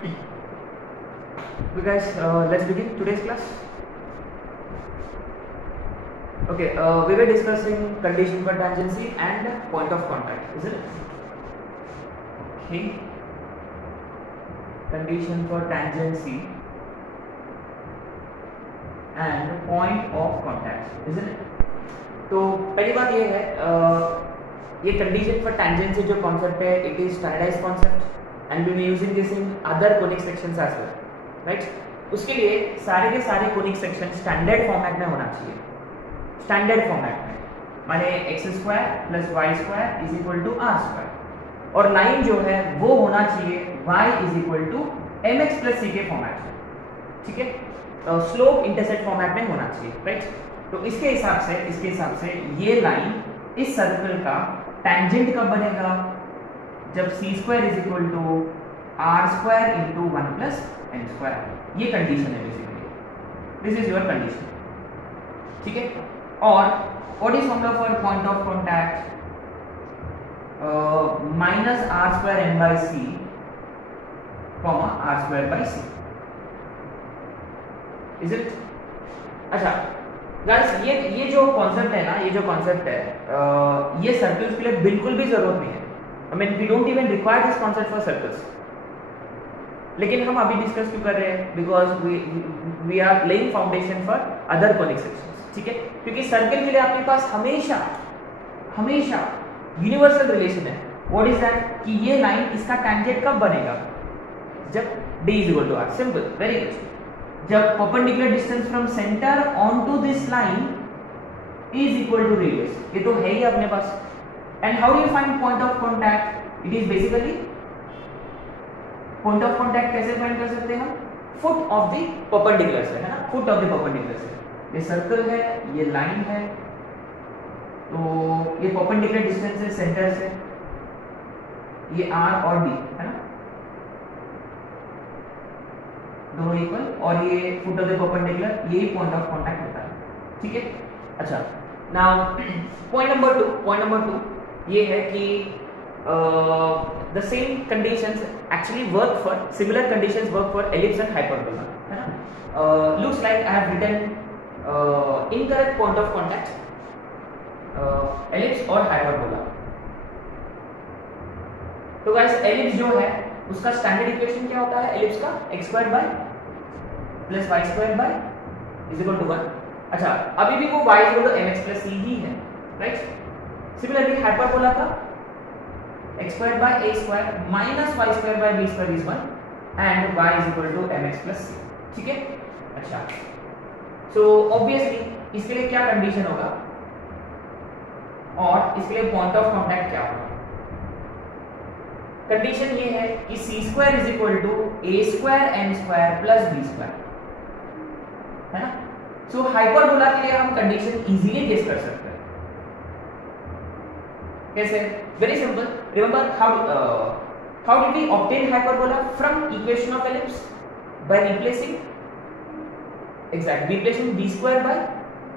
Okay guys, let's begin today's class. Okay, we were discussing condition for tangency and point of contact, isn't it? Okay, condition for tangency and point of contact, isn't it? तो पहली बात ये है, ये condition for tangency जो concept है, it is standardized concept and we will be using this in other conic sections as well, right? उसके लिए सारे के सारे conic section standard format में होना चाहिए, standard format में, माने x square plus y square is equal to r square, और लाइन जो है वो होना चाहिए y is equal to m x plus c के फॉर्मेट में, ठीक है? स्लोप इंटरसेप्ट फॉर्मेट में होना चाहिए, राइट? तो इसके हिसाब से ये लाइन इस सर्कल का टेंजेंट कब बनेगा? जब c square is equal to r square into one plus n square. ये कंडीशन है basically, this is your condition, ठीक है? और what is formula for point of contact? Minus r square n by c comma r square by c, is it? अच्छा guys, ये जो concept है ना, ये जो कॉन्सेप्ट है, ये सर्कल्स के लिए बिल्कुल भी जरूरत नहीं है। I mean we don't even require this concept for circles, लेकिन हम अभी डिस्कस क्यों कर रहे हैं? Because we are laying foundation for other conic sections, ठीक है? क्योंकि सर्कल के लिए आपके पास हमेशा यूनिवर्सल रिलेशन है। What is that? कि ये लाइन इसका टेंजेंट कब बनेगा? जब d is equal to r। Simple, very good. जब perpendicular distance from centre on to this line is equal to radius, ये तो है ही अपने पास। And how do you find point of contact? It is basically, point of contact कैसे find कर सकते हैं हम? फुट ऑफ द परपेंडिकुलर से, है ना? फुट ऑफ द परपेंडिकुलर से। ये सर्कल है, ये लाइन है, तो ये परपेंडिकुलर डिस्टेंस है सेंटर से, ये r और d, है ना? दोनों इक्वल, और ये फुट ऑफ द परपेंडिकुलर, यही पॉइंट ऑफ कांटेक्ट होता है, ठीक है? अच्छा, नाउ पॉइंट नंबर टू ये है कि the same conditions actually work for, similar conditions work for ellipse and hyperbola, है ना? Looks like I have written incorrect point of contact, ellipse और हाइपरबोला। तो गाइस, एलिप्स जो है उसका स्टैंडर्ड इक्वेशन क्या होता है? एलिप्स का x square by plus y square by is equal to 1। अच्छा, अभी भी वो y is equal to mx plus c ही है, राइट? सिमिलरली हाइपरबोला का x square by a square minus y square by b square is 1 and y is equal to mx plus c, ठीक है? अच्छा, सो ऑब्वियसली इसके लिए क्या condition होगा और इसके लिए पॉइंट ऑफ कांटेक्ट क्या होगा? कंडीशन ये है कि c square is equal to a square n square plus b square, है ना? सो हाइपरबोला के लिए हम कंडीशन इजीली गेस कर सकते हैं। कैसे? Very simple. Remember how did we obtain hyperbola from equation of ellipse? By replacing, exact, replacing b square by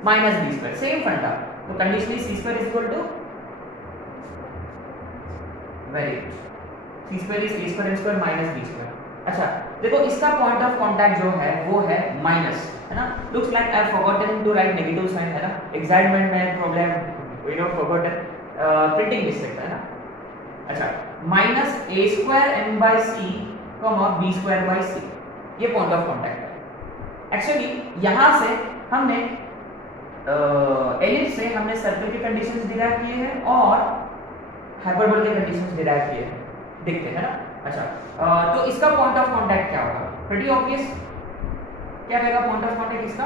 minus b square, same funda. तो condition is c square is equal to, very good, c square is a square n square minus b square. अच्छा, देखो इसका point of contact जो है वो है minus, है ना? Looks like I have forgotten to write negative sign, है ना? एग्जाइटमेंट में problem, we have forgotten, printing mistake, है ना? अच्छा, minus a square n by c comma b square by c, ये पॉइंट ऑफ कांटेक्ट है। एक्चुअली यहां से हमने एलिप्स से हमने सर्कल के कंडीशंस डिराइव किए हैं और हाइपरबोला के कंडीशंस डिराइव किए हैं, देखते हैं ना? अच्छा, तो इसका पॉइंट ऑफ कांटेक्ट क्या होगा? प्रीटी ऑब्वियस, क्या रहेगा पॉइंट ऑफ कांटेक्ट इसका?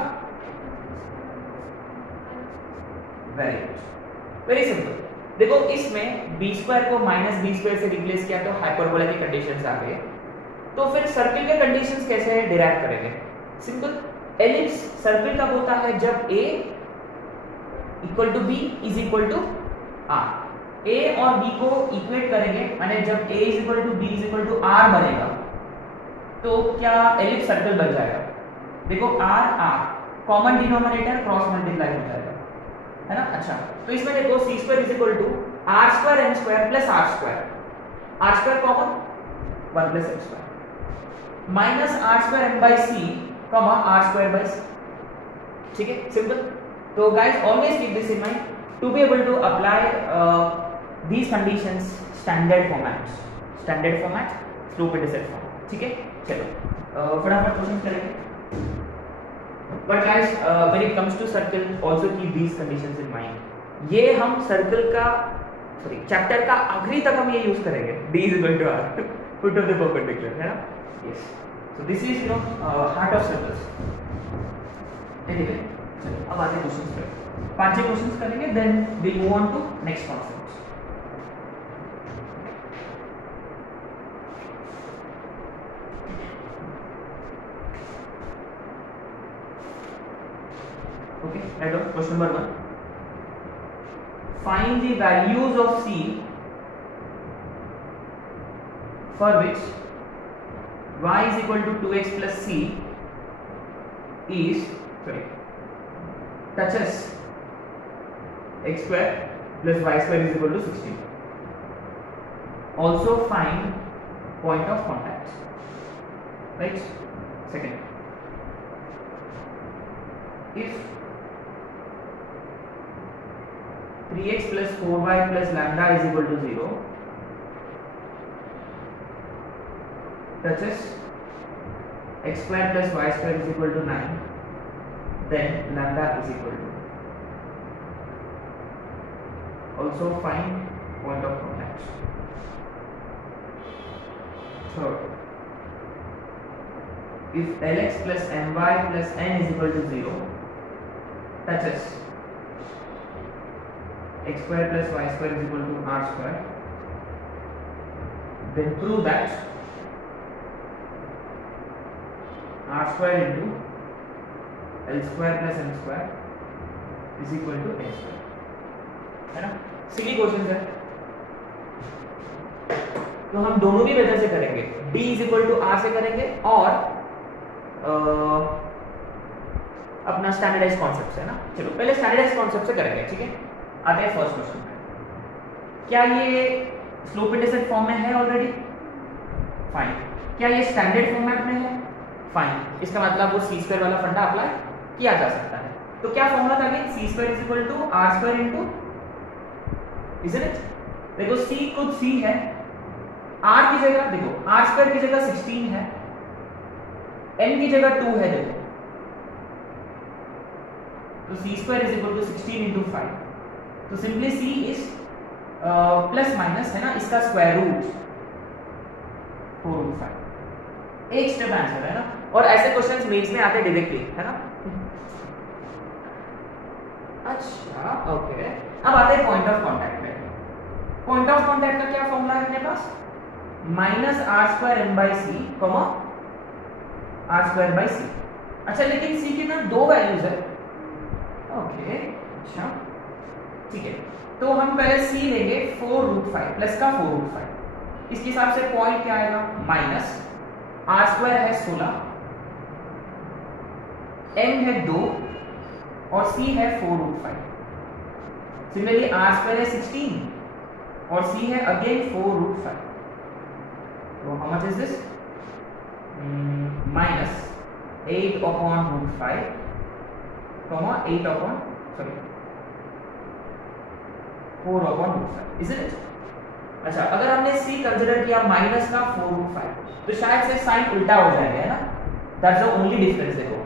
Very good, very simple. देखो इसमें बी स्क्वायर को माइनस बी स्क्वायर से रिप्लेस किया तो हाइपरबोला की कंडीशंस आ गए, तो फिर सर्कल के कंडीशंस कैसे डिराइव करेंगे? सिंपल, एलिप्स सर्कल का होता है जब a equal to b is equal to r। a और b को इक्वेट करेंगे, माने जब a is equal to b is equal to r बनेगा तो क्या एलिप्स सर्कल बन जाएगा? देखो r common denominator cross multiply हो जाएगा, है ना? अच्छा, तो इसमें देखो c square is equal to r square n square plus r square common 1 plus n square, minus r square m by c comma r square by c. ठीक है, सिंपल। तो guys always keep this in mind to be able to apply these conditions standard format slope intercept form। ठीक है, चलो फटाफट question करेंगे। But guys when it comes to circle also keep these conditions in mind। ये हम circle का chapter का आखिरी तक हम ये यूज करेंगे। d is equal to r foot of the perpendicular, है ना? yes, so this is heart of circles। anyway चलो अब आते हैं क्वेश्चंस पे। 5 क्वेश्चंस करेंगे, then we move on to next concept. Okay, right on. Question number 1. Find the values of C for which y is equal to 2x plus c touches x square plus y square is equal to 16. Also find point of contact. Right? Second, if 3x plus 4y plus lambda is equal to 0 touches x square plus y square is equal to 9, then lambda is equal to. Also find point of contact. Third, if lx plus my plus n is equal to 0 touches x square plus y square is equal to r square, then prove that r square into l square plus m square is equal to n square, है ना? Silly question है, तो हम दोनों भी method से करेंगे। d is equal to r से करेंगे और अपना स्टैंडर्डाइज कॉन्सेप्ट से, है ना? चलो पहले स्टैंडर्डाइज कॉन्सेप्ट से करेंगे। ठीक है, आते हैं फर्स्ट क्वेश्चन पे। क्या ये स्लोप इंटरसेप्ट फॉर्म में है ऑलरेडी? फाइन। क्या ये स्टैंडर्ड फॉर्मेट में है? फाइन। इसका मतलब वो सी स्क्वायर वाला फंडा अप्लाई किया जा सकता है। तो क्या फॉर्मूला था again? C square is equal to r square into, isn't it? देखो सी खुद सी है, आर की जगह देखो आर स्क्वायर की जगह 16 है, एन की जगह 2 है। देखो तो c square is equal to 16 into 5। तो simply c is plus minus, है ना, इसका स्क्वायर रूट 4/5। एक स्टेप आंसर है ना। और ऐसे क्वेश्चंस मेंस में आते डायरेक्टली, है ना? अच्छा ओके, अब आते हैं पॉइंट ऑफ कांटेक्ट पे। पॉइंट ऑफ कांटेक्ट का क्या फॉर्मूला है अपने पास? Minus r square m by c comma r square by c. अच्छा लेकिन सी के ना 2 वैल्यूज है। ओके अच्छा ठीक है, तो हम पहले सी लेंगे 4/5 प्लस का 4/5। इसके हिसाब से पॉइंट क्या आएगा? माइनस आर स्क्वायर है 16, एम है 2 और सी है 4/5। सिमिलरली आर स्क्वायर है 16 और सी है अगेन 4/5। तो how much is this? Minus 8/5 comma 4/5, isn't it? अच्छा अगर हमने c कंसीडर किया माइनस का 4/5 तो शायद से साइन उल्टा हो जाएगा, है ना? That's the only difference. देखो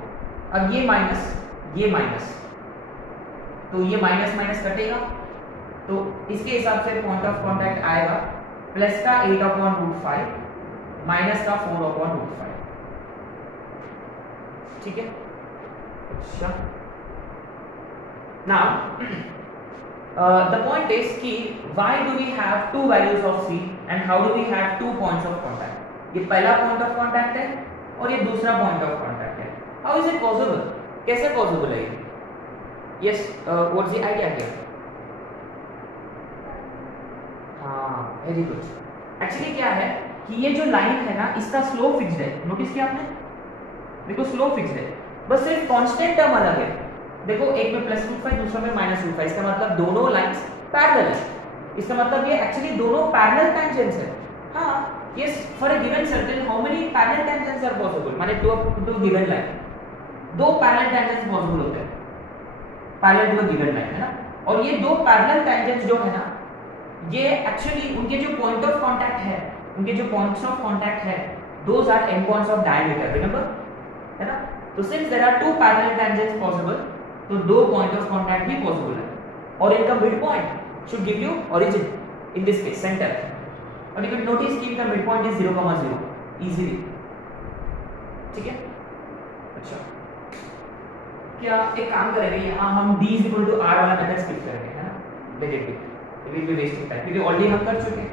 अब ये माइनस तो ये माइनस माइनस कटेगा, तो इसके हिसाब से पॉइंट ऑफ कांटेक्ट आएगा प्लस का 8/5 माइनस का 4/5। ठीक है, अच्छा now the point is कि why do we have 2 values of C and how do we have 2 points of contact? ये पहला point of contact है और ये दूसरा point of contact है। How is it possible? कैसे possible है ये? Yes, what's the idea here? हाँ very good। Actually क्या है कि ये जो लाइन है ना इसका स्लोप फिक्स्ड है। नोटिस किया आपने? देखो स्लोप फिक्स्ड है, बस सिर्फ कांस्टेंट टर्म अलग है। देखो एक में +2/5 दूसरा में -2/5, इसका मतलब दोनों लाइंस पैरेलल है। इसका मतलब ये एक्चुअली दोनों पैरेलल टेंजेंट्स है। हाँ yes, for a given circle how many parallel tangents are possible, माने to given line दो parallel tangents possible होते हैं parallel to a given line, है ना। और ये दो parallel tangents जो है ना, ये actually उनके जो point of contact है, उनके जो points of contact है, those are endpoints of diameter, remember, है ना। तो since there are two parallel tangents possible, तो दो point of contact भी possible है, और इनका midpoint should give you origin, in this case center, और you will notice कि इनका midpoint is 0,0 easily, ठीक है। अच्छा, क्या एक काम करेंगे, यहाँ हम d = r वाला मेथड स्किप करेंगे, है ना, let it be, it will be wasting time, क्योंकि ऑलरेडी हम कर चुके हैं।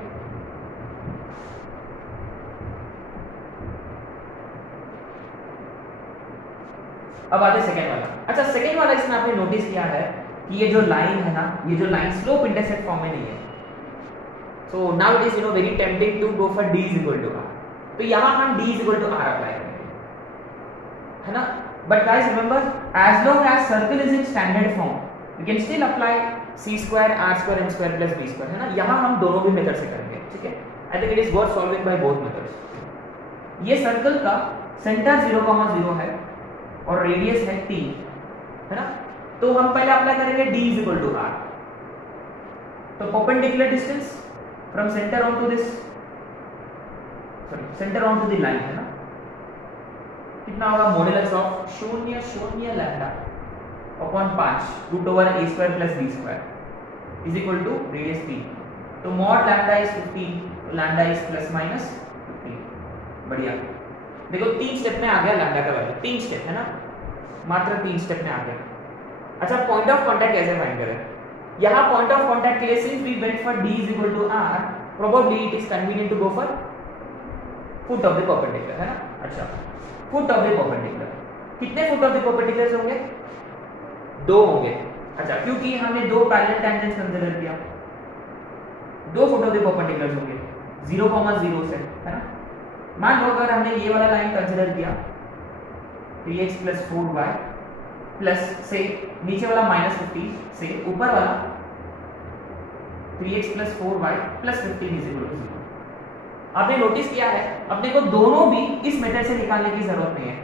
अब आते सेकंड वाला। अच्छा, सेकंड वाला इसमें आपने नोटिस किया है कि ये जो लाइन है ना, ये जो लाइन स्लोप इंटरसेक्ट फॉर्म में नहीं है। So now it is very tempting to go for d = r, तो यहाँ हम d = r अप्लाई करेंगे, है ना। But guys remember, as long as circle is in standard form we can still apply c² r² m² + b², है ना। यहाँ हम दोनों भी मेथड से करेंगे, ठीक है। I think it is worth solving by both methods. ये सर्कल का सेंटर 0,0 है और रेडियस है 3, है ना। तो हम पहले अप्लाई करेंगे d = r, तो perpendicular distance from centre on to this, sorry centre on to the line, है ना, कितना होगा, modulus of 0.0 lambda upon 5 √a² + b² is equal to radius 3। तो मॉड लैम्डा इज 15, तो लैम्डा इज ±15। बढ़िया, देखो 3 स्टेप में आ गया लैम्डा का वैल्यू, 3 स्टेप, है ना, मात्र 3 स्टेप में आ गया। अच्छा, पॉइंट ऑफ कांटेक्ट कैसे फाइंड करें? यहाँ पॉइंट ऑफ कांटेक्ट के लिए since we went for d = r, probably it is convenient to go for foot of the perpendicular, है ना। अच्छा, फुट ऑफ द परपेंडिकुलर, कितने फुट ऑफ द परपेंडिकुलर होंगे? 2 होंगे। अच्छा, क्योंकि हमने दो पैरेलल टेंजेंट्स कंसीडर किया, 2 फुट ऑफ द परपेंडिकुलर होंगे 0,0 से, है ना। मान लो अगर हमने ये वाला लाइन कंसीडर किया 3x + 4y प्लस से नीचे वाला -15 से ऊपर वाला 3x + 4y + 15 = 0। आपने नोटिस किया है अपने को दोनों भी इस मेथड से निकालने की जरूरत नहीं है।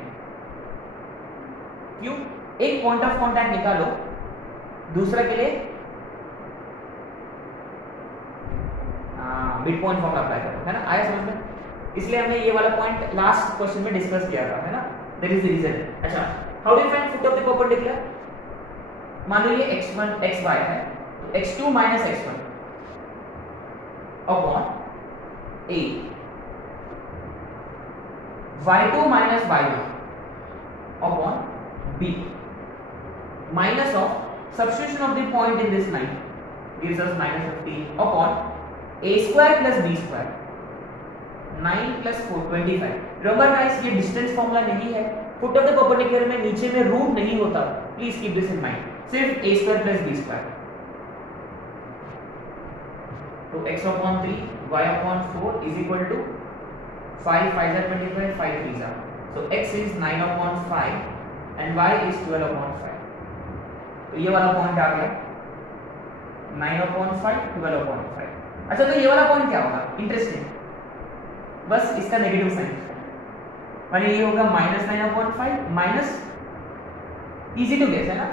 क्यों? एक पॉइंट ऑफ कांटेक्ट निकालो, दूसरा के लिए मिड पॉइंट फॉर्मूला अप्लाई करो, है ना। आया समझ में? इसलिए हमने ये वाला पॉइंट लास्ट क्वेश्चन में डिस्कस किया था, है ना। That is the reason. अच्छा, how do you find foot of the perpendicular? मान लो ये x1 xy है, तो x2 - x1 upon a, y2 - y1 upon b, minus of substitution of the point in this line gives us -15 upon a² + b², 9 + 4 25। Remember guys, ये distance formula नहीं है, foot of the perpendicular में नीचे में root नहीं होता, please keep this in mind, सिर्फ a² + b²। तो x/3 y/4 is equal to 5 5 = 25, 5 3 are, so x is 9/5 and y is 12/5। तो ये वाला पॉइंट आ गया 9/5 12/5। अच्छा, तो ये वाला पॉइंट क्या होगा? इंटरेस्टिंग, बस इसका नेगेटिव साइन, माने ये होगा -9/5 माइनस, इजी टू गेस, है ना,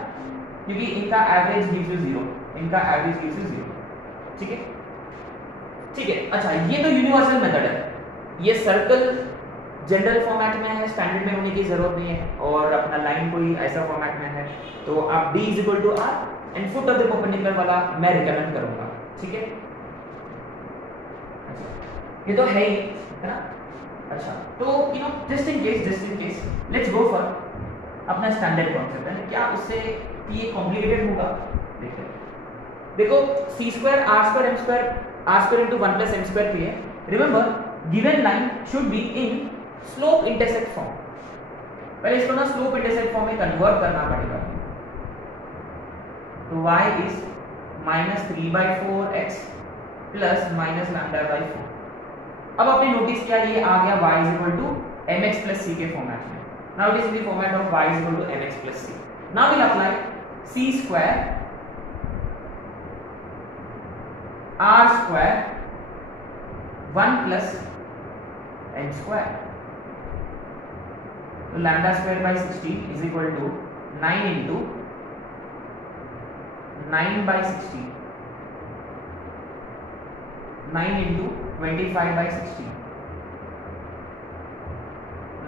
क्योंकि इनका एवरेज गिव्स यू 0, इनका एवरेज गिव्स यू 0, ठीक है, ठीक है। अच्छा, ये तो यूनिवर्सल मेथड है, ये सर्कल जनरल फॉर्मेट में है, स्टैंडर्ड में होने की जरूरत नहीं है, और अपना लाइन कोई ऐसा फॉर्मेट में है, तो आप d = r and foot of the perpendicular वाला मैं रिकमेंड करूंगा, ठीक है। अच्छा, ये तो है ही, है ना। अच्छा, तो just in case let's go for अपना स्टैंडर्ड कॉन्सेप्ट, है, क्या उससे ये कॉम्प्लिकेटेड होगा? देखो c² r² m² r² × 1 + m² p है। Remember, given line should be in slope intersect form, पहले इसको ना स्लोप इंटरसेक्ट फॉर्म में कन्वर्ट करना पड़ेगा। तो y is -3/4x प्लस -λ/4। अब आपने नोटिस किया ये आ गया y = mx + c के फॉर्मेट में। Now it is in the format of y = mx + c। Now will apply c² r² 1 + n square. तो lambda square by 60 is equal to 9 into 9 by 60, 9 into 25 by 60.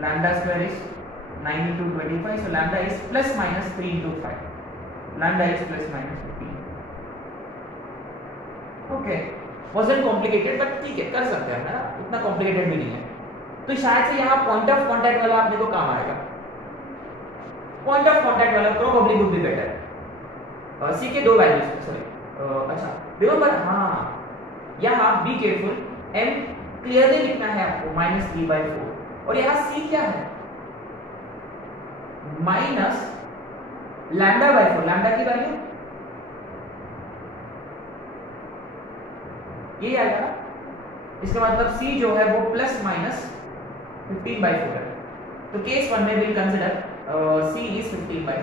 Lambda square is 9 into 25, so lambda is plus minus 3 into 5. Lambda is plus minus 15. Okay, wasn't complicated, but ठीक है, कर सकते हैं ना, इतना complicated भी नहीं है. तो शायद से यहाँ point of contact वाला आपने को काम आएगा. Point of contact वाला probably would be better. C के दो वैल्यूज, सॉरी, अच्छा, रिमेम्बर, हाँ, यहाँ बी केयरफुल, m क्लियरली लिखना है आपको -3/4, और यहाँ c क्या है, माइनस λ/4, लैम्डा की वैल्यू ये आएगा ना, इसका मतलब c जो है वो प्लस माइनस 15/4 है. तो केस 1 में विल कंसीडर c इज 15/4.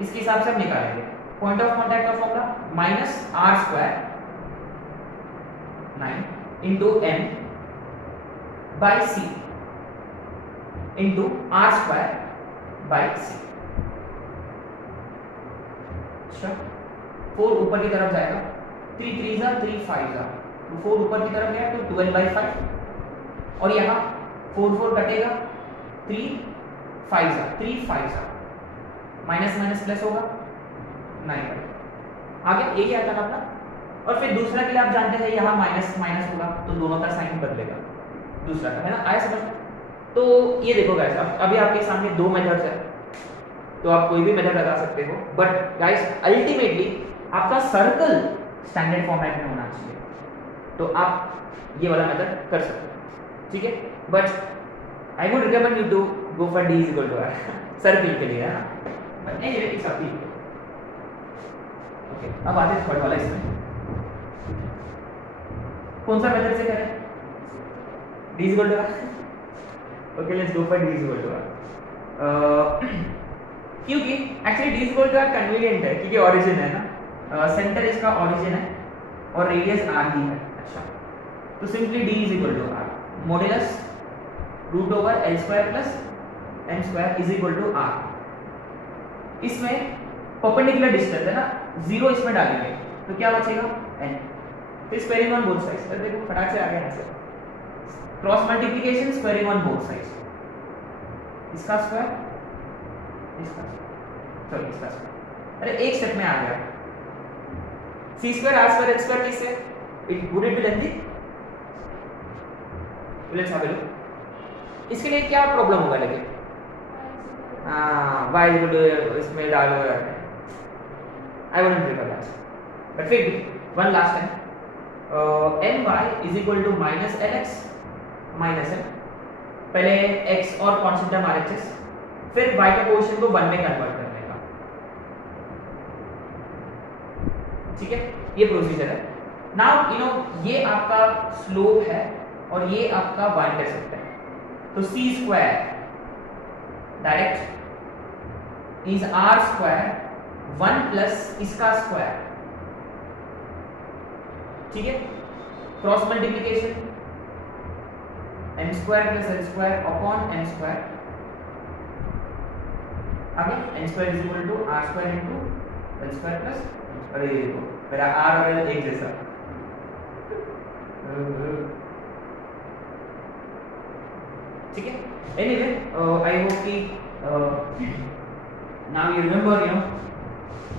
इसके हिसाब से हम निकालेंगे पॉइंट ऑफ कांटेक्ट का formula minus r square 9 into m by c into r square by c. अच्छा, 4 ऊपर की तरफ जाएगा, 3 3 जा 3 5 जा, तो 4 ऊपर की तरफ गया तो 12/5, और यहाँ 4 4 कटेगा, 3 5 जा 3 5 जा, माइनस माइनस प्लस होगा 9. आगे ये क्या था अपना, और फिर दूसरा के लिए आप जानते हैं यहाँ माइनस माइनस होगा तो दोनों का साइन बदलेगा, दूसरा का है ना, आया समझ. तो ये देखो गाइस, अभी आपके सामने दो मेथड्स है, तो आप कोई भी मेथड लगा सकते हो, बट गाइस अल्टीमेटली आपका सर्कल स्टैंडर्ड फॉर्मेट में होना चाहिए, तो आप ये वाला मेथड कर सकते हो, ठीक है. But I would recommend you to go for d is equal to r circle के लिए, है ना, बट नहीं ये एक साथ ही. ओके, अब आते हैं थर्ड वाला. इसमें कौन सा मेथड से करें, d is equal to r. Okay, let's go for d is equal to r. क्योंकि actually d is equal to r convenient है, क्योंकि ओरिजिन है ना, सेंटर इसका ओरिजिन है और रेडियस r ही है. अच्छा, तो simply d is equal to r modulus root over l square plus m square is equal to r. इसमें परपेंडिकुलर डिस्टेंस है ना, 0 इसमें डालेंगे तो क्या बचेगा n, फिर स्क्वायरिंग ऑन बोथ साइड्स. देखो फटाक से आ गया यहाँ से, cross multiplication squaring on both sides, इसका स्क्वायर इसका, सॉरी इसका स्क्वायर, अरे एक स्टेप में आ गया. c square r square h square किससे, it would it be lengthy. Let's have a look. इसके लिए क्या प्रॉब्लम होगा, लेकिन y इक्वल टू इसमें डालो, I wouldn't prefer that, but फिर भी one last time, my is equal to minus lx minus m, पहले x और कांस्टेंट टर्म RHS, फिर y के कोएफिशिएंट को 1 में कन्वर्ट करने का, ठीक है, ये प्रोसीजर है. नाउ यू नो ये आपका स्लोप है और ये आपका y इंटरसेप्ट है, तो c square direct is r square 1 plus इसका स्क्वायर, ठीक है, cross multiplication m square plus l square upon m square, आगे n square is equal to r स्क्वायर इनटू l स्क्वायर प्लस, अरे देखो मेरा r और l एक जैसा, ठीक है. एनीवे आई होप कि now you remember you know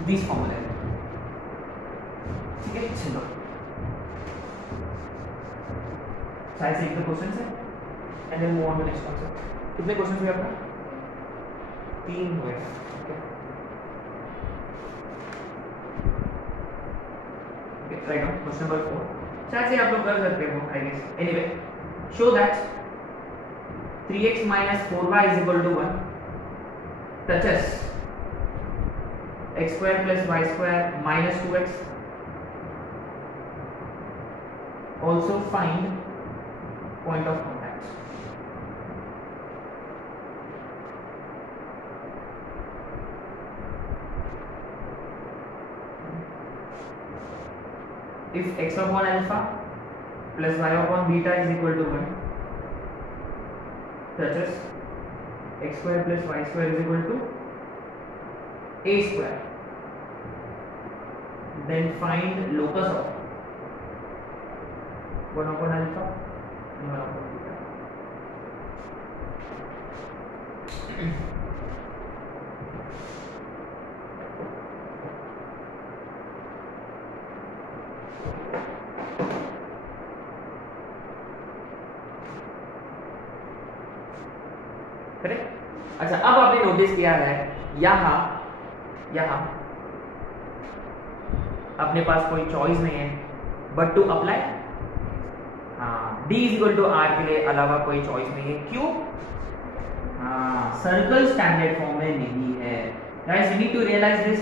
this formula, ठीक है. चलो शायद से एक दो क्वेश्चंस है and then move on to next concept. कितने क्वेश्चंस हुए आपका, 3 हुए. Okay, right now question number 4 शायद से आप लोग कर सकते हो I guess. Anyway, show that 3x minus 4y is equal to 1 touches x square plus y square minus 2x. Also find point of contact. If x upon alpha plus y upon beta is equal to 1, touches x square plus y square is equal to a square. Then find locus of 1 upon alpha and 1 upon beta. Correct. अच्छा, अब आपने notice किया है यहां अपने पास कोई choice नहीं है but to apply d is equal to r के लिए अलावा कोई चॉइस नहीं है। क्यों? सर्कल स्टैंडर्ड फॉर्म में नहीं है। Guys you need to realize this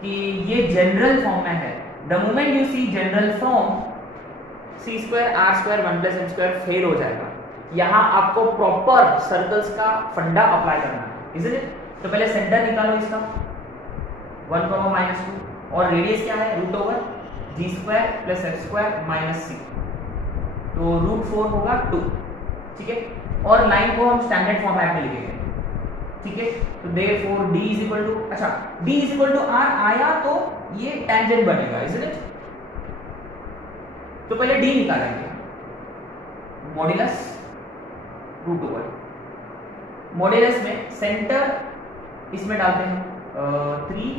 कि ये जनरल फॉर्म में है। The moment you see general form c square r square 1 plus m square fail हो जाएगा। यहाँ आपको प्रॉपर सर्कल्स का फंडा अप्लाई करना है, इजंट इट? तो पहले सेंटर निकालो इसका 1, -2 और रेडियस क्या है root over g square plus f square minus c, तो √4 होगा 2, ठीक है। और लाइन को हम स्टैंडर्ड फॉर्मेट में लिखेंगे, ठीक है। तो therefore d is equal to, अच्छा d is equal to r आया तो ये टेंजेंट बनेगा, इजंट इट? तो पहले d निकालेंगे, मॉड्यूलस रूट ओवर, मॉड्यूलस में सेंटर इसमें डालते हैं 3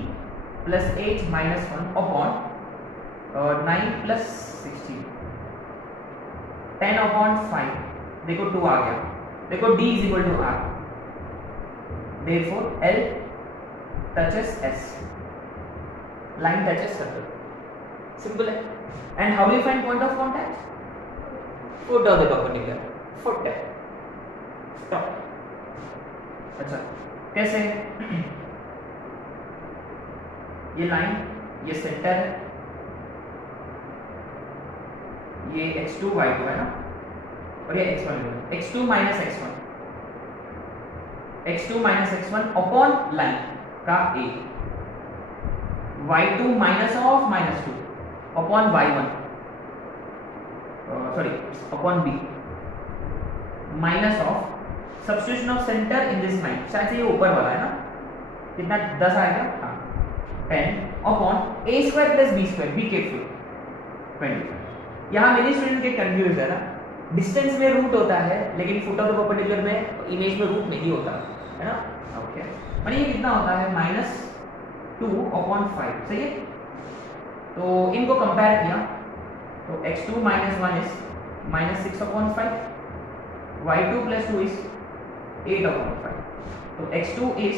plus 8 minus 1 upon 9 plus 16 10 upon 5, देखो 2 आ गया। देखो d is equal to r, therefore L touches S, line touches circle, simple है। and how will you find point of contact? foot of the perpendicular, foot है, stop। अच्छा कैसे? ये line, ये सेंटर है, ये x2 y2 है ना, और ये x1 x2 minus x1 upon line का a, y2 minus of -2 upon y1, sorry upon b, minus of substitution of centre in this line, शायद से ये ऊपर वाला है ना, कितना 10 आएगा, हाँ 10 upon a square plus b square, be careful 20। यहाँ मेरी स्टूडेंट के कंफ्यूज है ना, डिस्टेंस में रूट होता है लेकिन फुट ऑफ द परपेंडिकुलर में इमेज में रूट नहीं होता है ना, ओके। और ये कितना होता है -2 अपॉन 5, सही है। तो इनको कंपेयर किया तो x2 minus 1 is -6 upon 5, y2 plus 2 is 8 upon 5, तो x2 is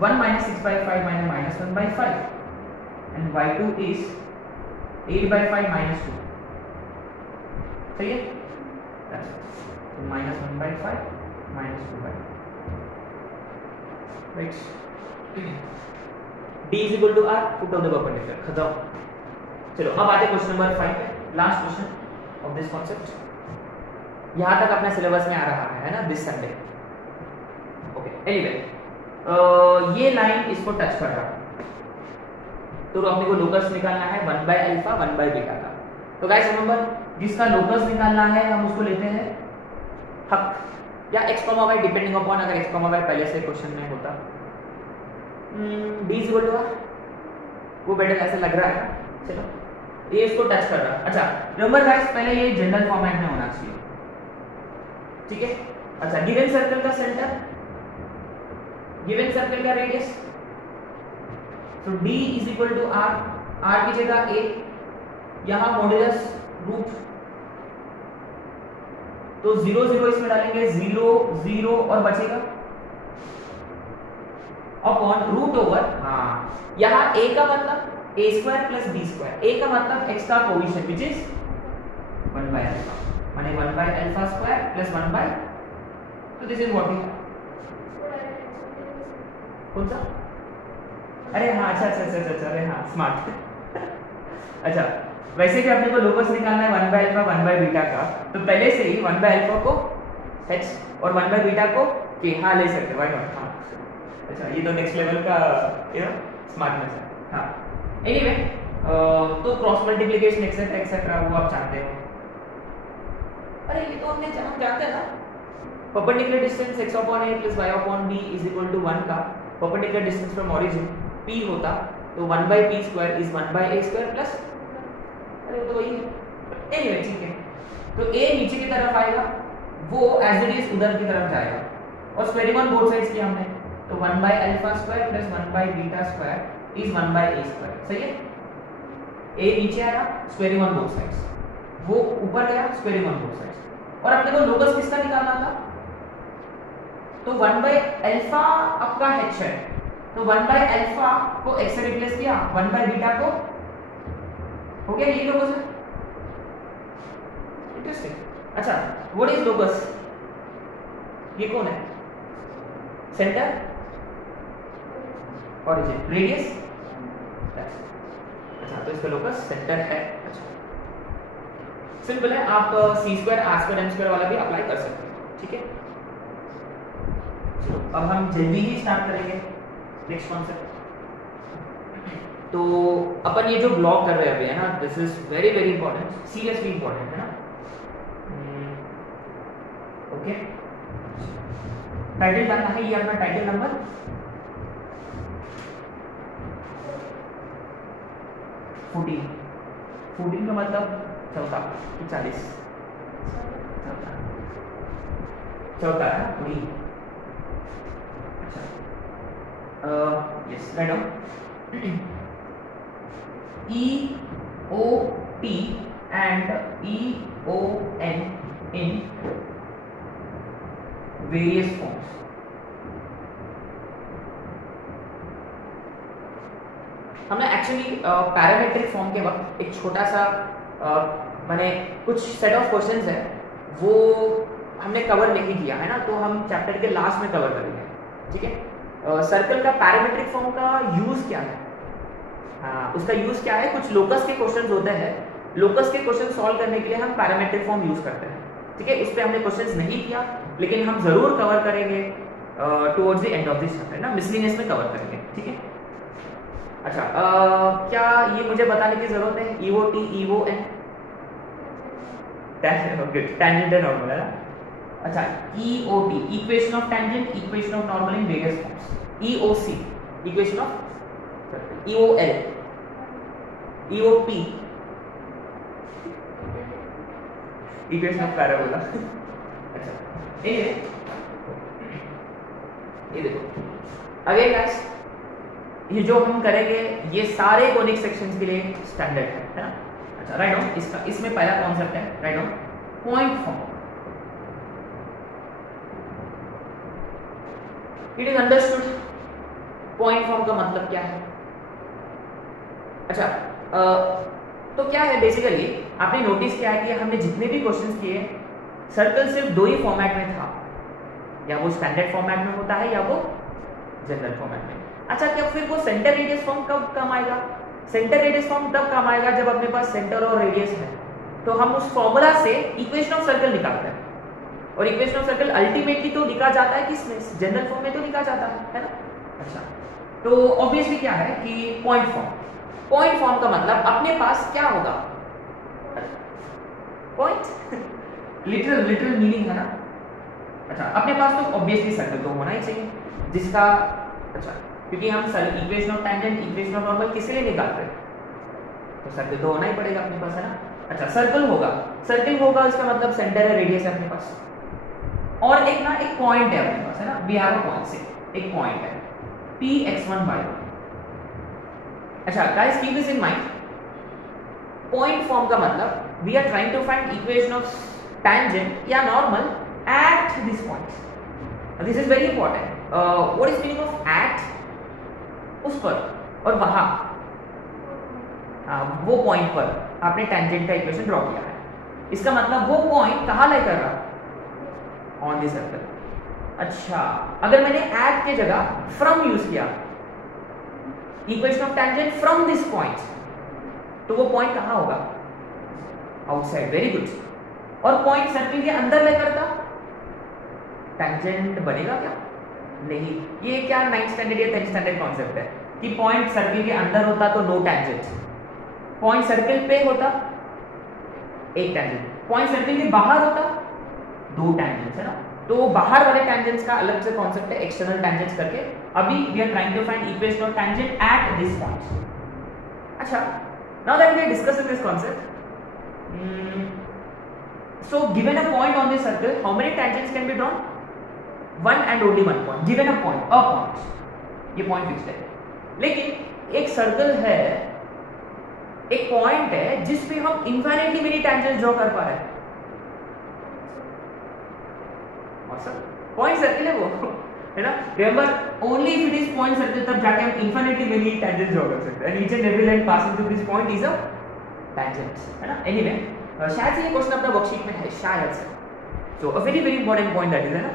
1 minus 6 by 5 minus -1 by 5 and y2 is 8 by 5 minus 2, सही है। That's it. So -1 by 5 minus 2 by 5, right? d is equal to r, foot of the perpendicular, खत्म। चलो अब आते question number 5 पे, last question of this concept. यहाँ तक अपने सिलेबस में आ रहा है ना दिस संडे, ओके। एनीवे ये लाइन इसको टच कर रहा है तो अपने को लोकस निकालना है 1 बाय अल्फा 1 बाय बीटा का। तो गाइस रिमेंबर, जिसका लोकस निकालना है हम उसको लेते हैं हक या x, y डिपेंडिंग अपॉन, अगर x, y पहले से क्वेश्चन में होता d is equal to r, वो बेटर ऐसा लग रहा है। चलो ये इसको टच कर रहा है। अच्छा रिमेंबर गाइस, पहले ये जनरल फॉर्मेट में होना चाहिए, ठीक है। अच्छा गिवन सर्कल का सेंटर, गिवन सर्कल का रेडियस, तो d is equal to r, r की जगह a, यहां मॉड्यूलस रूट, तो 0 0 इसमें डालेंगे, 0 0 और बचेगा अपॉन रूट ओवर, हाँ यहां a का मतलब a square plus b square, a का मतलब x का coefficient which is 1 by alpha, माने 1 by alpha square plus 1 by, तो दिस इज व्हाट इज, कौन सा? अरे हाँ अच्छा, अरे हाँ स्मार्ट। अच्छा वैसे भी अपने को लोकस निकालना है 1 बाय अल्फा 1 बाय बीटा का, तो पहले से ही 1 बाय अल्फा को h और 1 बाय बीटा को k, हाँ ले सकते, व्हाई नॉट, हाँ। अच्छा ये तो नेक्स्ट लेवल का स्मार्टनेस है, हाँ। एनीवे तो क्रॉस मल्टीप्लिकेशन एक्सेट्रा एक्सेट्रा वो आप जानते हो। अरे ये तो हमने जानते हैं ना, perpendicular distance x upon a plus y upon b is equal to 1 का perpendicular distance from origin p होता तो 1 by p square is 1 by a square plus, अरे वो तो वही है एनीवे ठीक है। तो a नीचे की तरफ आएगा, वो एज इट इज उधर की तरफ जाएगा और स्क्वायरिंग ऑन बोथ साइड्स किया हमने, तो 1 by alpha square plus 1 by beta square is 1 by a square. सही है, a नीचे आया स्क्वायरिंग ऑन बोथ साइड्स, वो ऊपर गया स्क्वायरिंग ऑन बोथ साइड्स। और अपने को लोकस किसका निकालना था, तो 1 by अल्फा आपका h है, तो 1 by अल्फा को x से रिप्लेस किया, 1 by बीटा को हो गया, यही लोकस है। इंटरेस्टिंग। अच्छा, व्हाट इज लोकस, ये कौन है, सेंटर, ओरिजिन, रेडियस, अच्छा तो इसका लोकस सेंटर है। अच्छा सिंपल है, आप c square r square m square वाला भी अप्लाई कर सकते हैं, ठीक है। चलो अब हम जल्दी ही स्टार्ट करेंगे नेक्स्ट कॉन्सेप्ट। तो अपन ये जो ब्लॉक कर रहे हैं अभी है ना, this is very very important, seriously important है ना। ओके, टाइटल डालना है, ये अपना टाइटल नंबर 14 का मतलब चौथा, 40 चौथा है ना, 14। अच्छा yes, write down EOT and EON in various forms। हमने एक्चुअली पैरामेट्रिक फॉर्म के वक्त एक छोटा सा मैंने कुछ सेट ऑफ क्वेश्चंस है वो हमने कवर नहीं किया है ना, तो हम चैप्टर के लास्ट में कवर करेंगे, ठीक है। सर्कल का पैरामेट्रिक फॉर्म का यूज क्या है, उसका यूज क्या है, कुछ लोकस के क्वेश्चंस होते हैं, लोकस के क्वेश्चन सॉल्व करने के लिए हम पैरामेट्रिक फॉर्म यूज करते हैं, ठीक है। उस पर हमने क्वेश्चंस नहीं किया, लेकिन हम जरूर कवर करेंगे towards the end of this chapter ना, मिसलिनियस में कवर करेंगे, ठीक है। अच्छा क्या ये मुझे बताने की जरूरत है, EOT EON tangent and normal है ना। अच्छा EOT equation of tangent, equation of normal in various forms, EOC equation of, EOL EOP equation of parabola. अच्छा ये देखो अगेन गाइस, ये जो हम करेंगे ये सारे कोनिक सेक्शंस के लिए स्टैंडर्ड है ना। अच्छा राइट डाउन इसका, इसमें पहला कॉन्सेप्ट है write down point form. It is understood point form का मतलब क्या है। अच्छा तो क्या है बेसिकली, आपने नोटिस किया है कि हमने जितने भी क्वेश्चंस किए सर्कल सिर्फ दो ही फॉर्मेट में था, या वो स्टैंडर्ड फॉर्मेट में होता है या वो जनरल फॉर्मेट में। अच्छा क्या फिर वो सेंटर रेडियस फॉर्म कब काम आएगा, सेंटर रेडियस फॉर्म तब काम आएगा जब अपने पास सेंटर और रेडियस है, तो हम उस फॉर्मूला से इक्वेशन ऑफ सर्कल निकालते हैं, और इक्वेशन ऑफ सर्कल अल्टीमेटली तो लिखा जाता है किसमें, जनरल फॉर्म में तो लिखा जाता है ना। अच्छा तो ऑब्वियसली क्या है कि पॉइंट फॉर्म, पॉइंट फॉर्म का मतलब अपने पास क्या होगा, पॉइंट लिटरल मीनिंग है ना। अच्छा अपने पास तो ऑब्वियसली सर्कल तो होना ही चाहिए जिसका, अच्छा क्योंकि हम equation of tangent equation of normal किस लिए निकालते हैं, तो सर्कल तो होना ही पड़ेगा अपने पास है ना। अच्छा सर्कल होगा, सर्कल होगा इसका मतलब सेंटर है, रेडियस है अपने पास, और एक ना एक पॉइंट है अपने पास है ना, वी हैव अ पॉइंट से एक पॉइंट है P(x1,y1). अच्छा guys keep this in mind, point form का मतलब we are trying to find equation of tangent या normal at this point. This is very important. What is meaning of at, उस पर, और वहां वो पॉइंट पर आपने टैंजेंट का इक्वेशन ड्रॉ किया है, इसका मतलब वो पॉइंट कहां लाई कर रहा, ऑन द सर्कल। अच्छा अगर मैंने एट के जगह फ्रॉम यूज किया, equation of tangent from this point, तो वो पॉइंट कहां होगा, आउटसाइड, वेरी गुड। और पॉइंट सर्कल के अंदर ले करता, टैंजेंट बनेगा क्या, नहीं। ये क्या 9th स्टैंडर्ड या 10th स्टैंडर्ड कॉन्सेप्ट है कि पॉइंट सर्कल के अंदर होता तो नो टैंजेंट, पॉइंट सर्कल पे होता एक टैंजेंट, पॉइंट सर्कल के बाहर होता दो टैंजेंट्स है ना। तो बाहर वाले टेंजेंट्स का अलग से कॉन्सेप्ट है एक्सटर्नल टेंजेंट्स करके. अभी we are trying to find equation of tangent at this point. अच्छा, now that we are discussing this concept, so given a point on this circle, how many tangents can be drawn? One and only one point. Given a point, ये point fixed है. लेकिन एक circle है, एक point है जिसपे हम infinitely many tangents draw कर पा रहे हैं. पॉइंट सर्कल है वो, है ना. Remember, only if it is point circle तब जाके हम इनफाइनाइटली मेनी टेंजेंट्स ड्रॉ कर सकते हैं. And each and every line passing through this point is a tangent, है ना. एनीवे, शायद से ये क्वेश्चन अपना वर्कशीट में है, शायद से. So a very important point that is, है ना,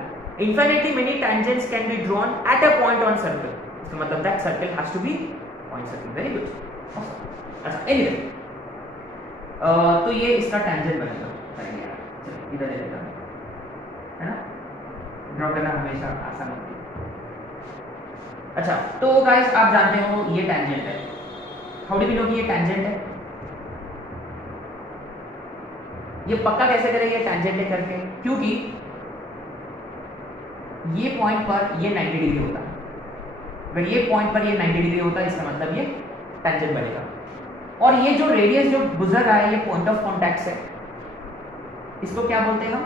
infinitely many tangents can be drawn at a point on circle. इसका मतलब that circle has to be point circle. Very good. अच्छा, एनीवे, तो ये इसका टेंजेंट बनेगा. चलो इधर ले लेता हूं, है ना. ड्रॉ करना हमेशा आसान होती है. अच्छा, तो गाइस आप जानते हो ये टेंजेंट है. हाउ डू वी नो कि ये टेंजेंट है? ये पक्का कैसे करेंगे टेंजेंट है करके? क्योंकि ये पॉइंट पर ये 90 डिग्री होता है. अगर ये पॉइंट पर ये 90 डिग्री होता है, इसका मतलब ये टेंजेंट बनेगा. और ये जो रेडियस जो गुजर रहा है, ये पॉइंट ऑफ कॉन्टैक्ट है. इसको क्या बोलते हैं हम?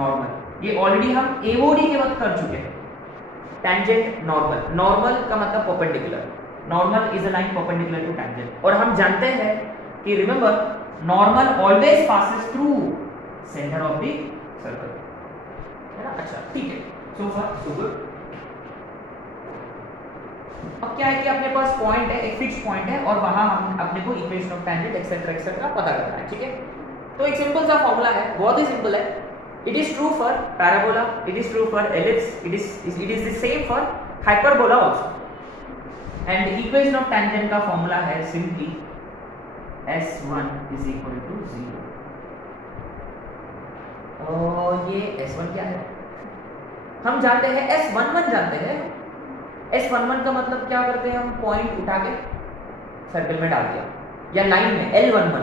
नॉर्मल. ये ऑलरेडी हम एओडी के वक्त कर चुके हैं. Tangent normal. नॉर्मल का मतलब perpendicular. Normal is a line perpendicular to tangent. और हम जानते हैं कि remember, normal always passes through center of the circle, है ना. अच्छा, ठीक है. So far so good. अब क्या है कि अपने पास पॉइंट है, एक फिक्स पॉइंट है, और वहां हम अपने को equation of tangent etcetera etcetera पता करना है. ठीक है. तो एक सिंपल सा फॉर्मूला है, बहुत ही सिंपल है. It is true for parabola, it is true for ellipse, it is the same for hyperbola also. And equation of tangent का फॉर्मूला है simply S1 is equal to 0. और ये S1 क्या है? हम जानते हैं S11 जानते हैं. S11 का मतलब क्या करते हैं हम? पॉइंट उठा के सर्कल में डाल दिया, या लाइन में L11.